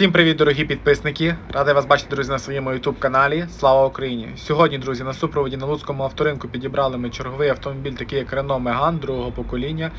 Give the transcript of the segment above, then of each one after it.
Всім привіт, дорогі підписники! Радий вас бачити, друзі, на своєму YouTube каналі. Слава Україні! Сьогодні, друзі, на супроводі на Луцькому авторинку підібрали ми черговий автомобіль, такий як Renault Megane другого покоління.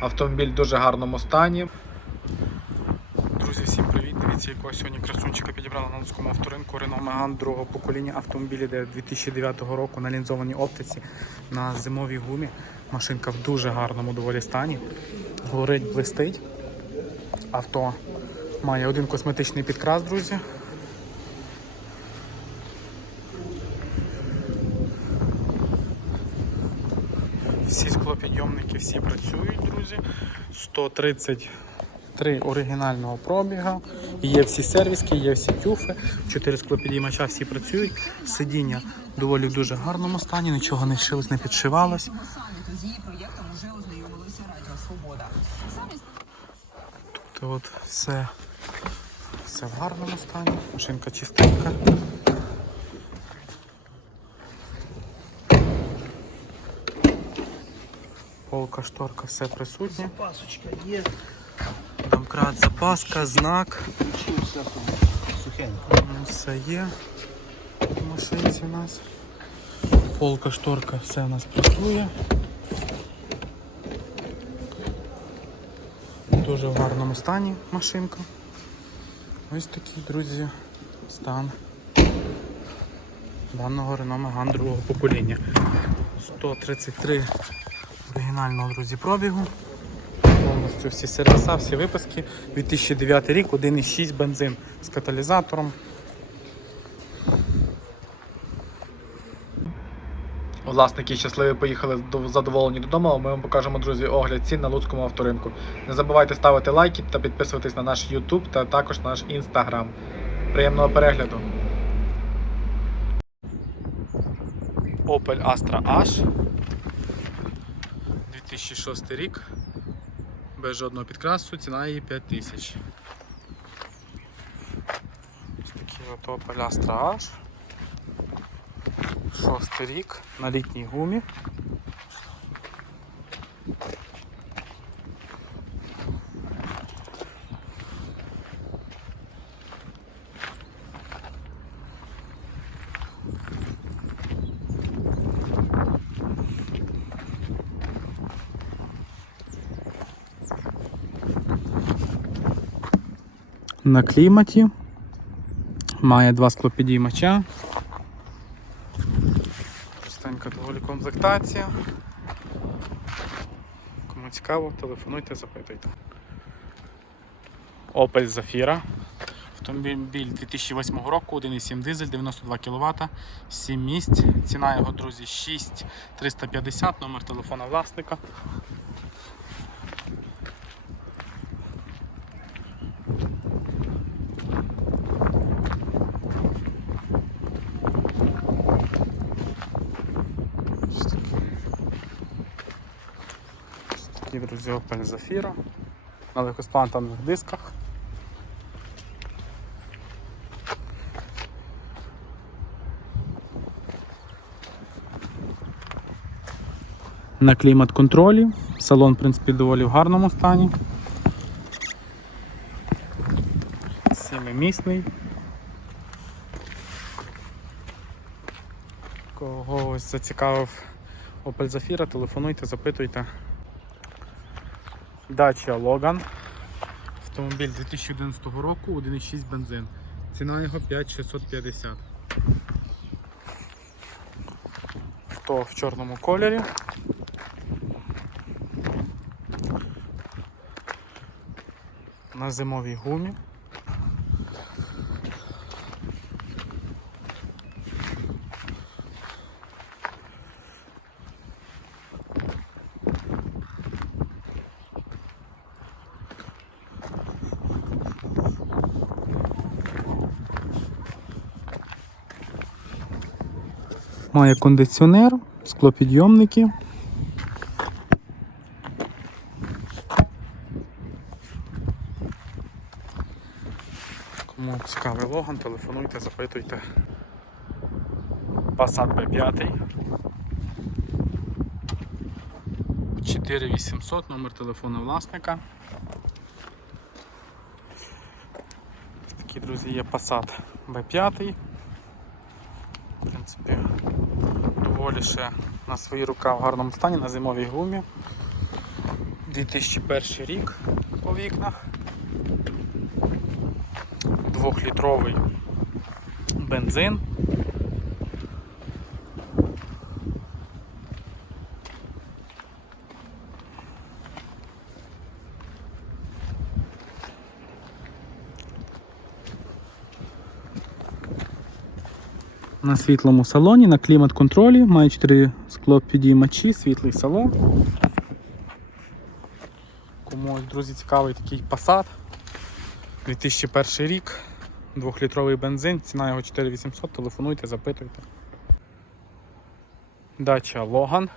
Автомобіль в дуже гарному стані. Друзі, всім привіт! Дивіться, якого сьогодні красунчика підібрали на Луцькому авторинку Renault Megane другого покоління. Автомобіль іде 2009 року на лінзованій оптиці на зимовій гумі. Машинка в дуже гарному доволі стані. Горить, блистить. Авто Має один косметичний підкрас, друзі. Всі склопідйомники всі працюють, друзі. 133 оригінального пробіга. Є всі сервіски, є всі тюфи. 4 склопідіймача всі працюють. Сидіння доволі в дуже гарному стані, нічого не шилось, не підшивалось. З її проєктом вже ознайомилися Радіо Свобода. То от все, все в гарному стані, машинка чистенька. Полка, шторка, все присутнє. Пасочка є, Домкрат, запаска, знак. сухенько. Все є в машинці у нас. Полка, шторка, все у нас працює. Дуже в гарному стані машинка. Ось такий, друзі, стан даного Renault Megane другого покоління. 133 оригінального, друзі, пробігу. Повністю всі сервіса, всі виписки. 2009 рік, 1,6 бензин з каталізатором. Власники щасливі поїхали задоволені додому, а ми вам покажемо, друзі, огляд цін на Луцькому авторинку. Не забувайте ставити лайки та підписуватись на наш YouTube та також наш Instagram. Приємного перегляду. Opel Astra H. 2006 рік. Без жодного підкрасу, ціна її 5000. Ось такий от Opel Astra H. Шостий рік на літній гумі. На кліматі. Має два склопідіймача. Простенька доволі комплектація. Кому цікаво, телефонуйте, запитуйте. Opel Zafira. Автомобіль 2008 року, 1,7 дизель, 92 кВт, 7 місць. Ціна його, друзі, 6350, номер телефона власника. Такий, друзі, Opel Zafira на легкосплантових дисках. На клімат-контролі. Салон, в принципі, доволі в гарному стані. Сімимісний. Когось зацікавив Opel Zafira, телефонуйте, запитуйте. Dacia Logan. Автомобіль 2011 року, 1,6 бензин. Ціна його 5650. Авто в чорному кольорі. На зимовій гумі. Має кондиціонер, склопідйомники. Кому цікавий логан, телефонуйте, запитуйте. Passat B5. 4800, номер телефону власника. такий, друзі, є Passat B5. В принципі, доволі ще на свої рука в гарному стані, на зимовій гумі. 2001 рік по вікнах. Двохлітровий бензин. На світлому салоні, на клімат-контролі, має 4 склопідіймачі, світлий салон. Комусь, друзі, цікавий такий Passat. 2001 рік, 2-літровий бензин, ціна його 4800, телефонуйте, запитуйте. Дача Logan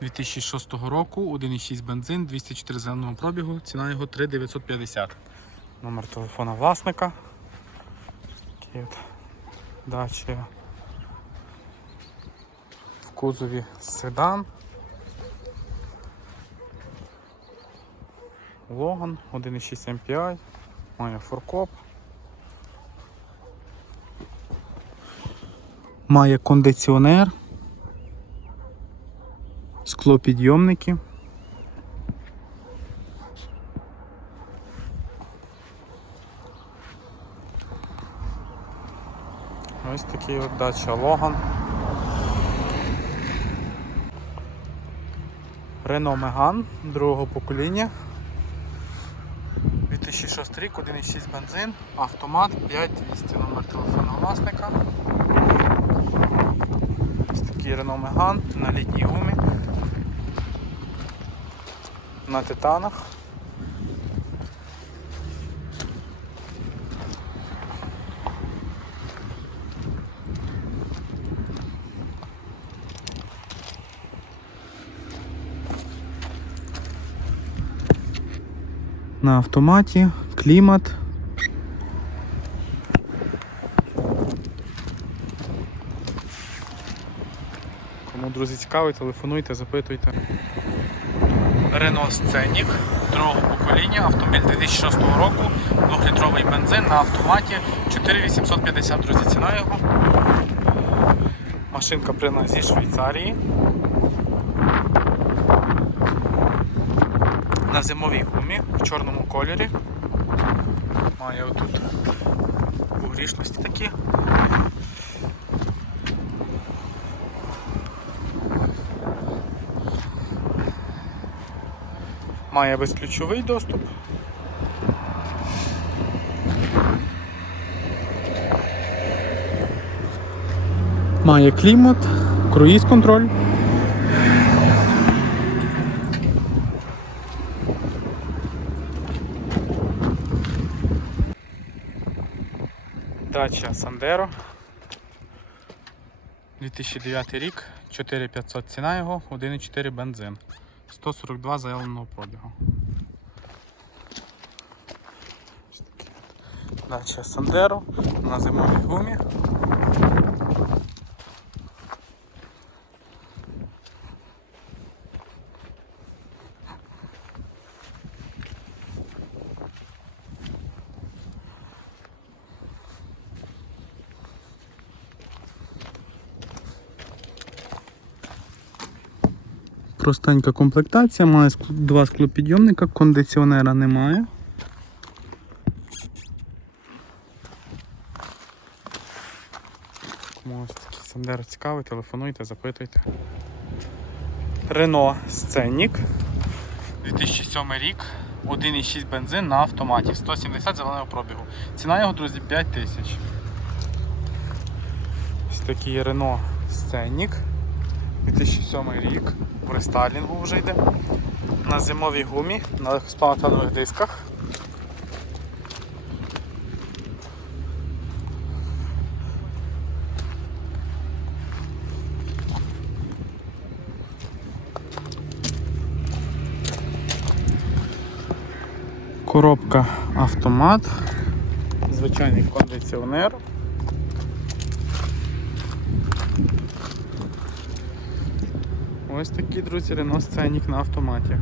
2006 року, 1,6 бензин, 204 зеленого пробігу, ціна його 3950. Номер телефона власника. Дача кузові седан. Логан 1,6 MPI, має форкоп. Має кондиціонер, склопідйомники. Ось такий от дача Логан. Renault Megane другого покоління. 2006 рік, 1,6 бензин, автомат 5200 номер телефону власника. Ось такий Renault Megane на літній гумі. На титанах. На автоматі, клімат. Кому, друзі, цікавий, телефонуйте, запитуйте. Renault Scenic другого покоління, автомобіль 2006 року, 2-літровий бензин на автоматі 4850, друзі, ціна його. Машинка прина зі Швейцарії. На зимовій гумі в чорному кольорі. Має отут погрішності такі. Має безключовий доступ. Має клімат, круїз контроль. Дача Сандеро. 2009 рік, 4500 ціна його, 1,4 бензин. 142 заявленого пробігу. Дача Сандеро на зимовій гумі. Простенька комплектація, має два склопідйомника, кондиціонера немає. Ось цікавий, телефонуйте, запитуйте. Renault Scenic 2007 рік, 1,6 бензин на автоматі, 170 зеленого пробігу. Ціна його, друзі, 5 тисяч. Ось такий Renault Scenic 2007 рік. В рестайлінгу вже йде. На зимовій гумі, на експлуатанових дисках. Коробка автомат, звичайний кондиціонер. Ось такі, друзі, Renault Scenic на автоматі.